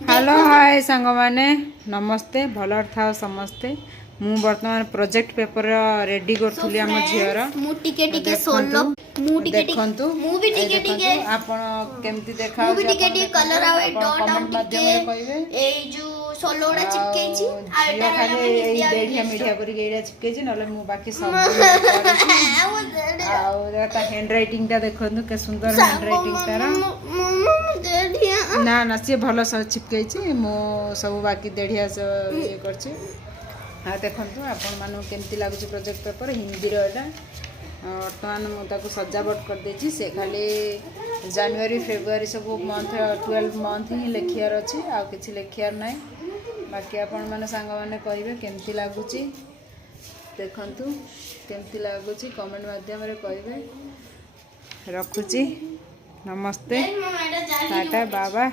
Hello hi सांग माने नमस्ते भल था समस्ते मु वर्तमान प्रोजेक्ट पेपर रेडी करूली आम झीर देखंतु आपण केमती देखा कमेंट माध्यम रे कहबे एई जो सोलोडा चिपके छी झील खाली एई देढ़िया मीडिया करी एइरा चिपके छी नले मु बाकी सब आ ता हैंड राइटिंग ता देखंतु के सुंदर हैंड राइटिंग तारा ना ना सी भल सब चिपके छी मो सब बाकी देढ़िया सब ये करछि। हाँ देखंतु आपण मानु केमती लागुछि प्रोजेक्ट पेपर हिंदी रो एटा बर्तमान मुझे सजावट कर देछि से खाली जनवरी फेब्रुआरी सब मंथ 12 मंथ ही लिखियार अच्छी आ किसी लिखियार ना बाकी आपण मैंने सांग मैंने कहे केमती लगुच देखंतु केमती लगुच कमेंट माध्यम रे कहे रखुची नमस्ते टाटा बाबा।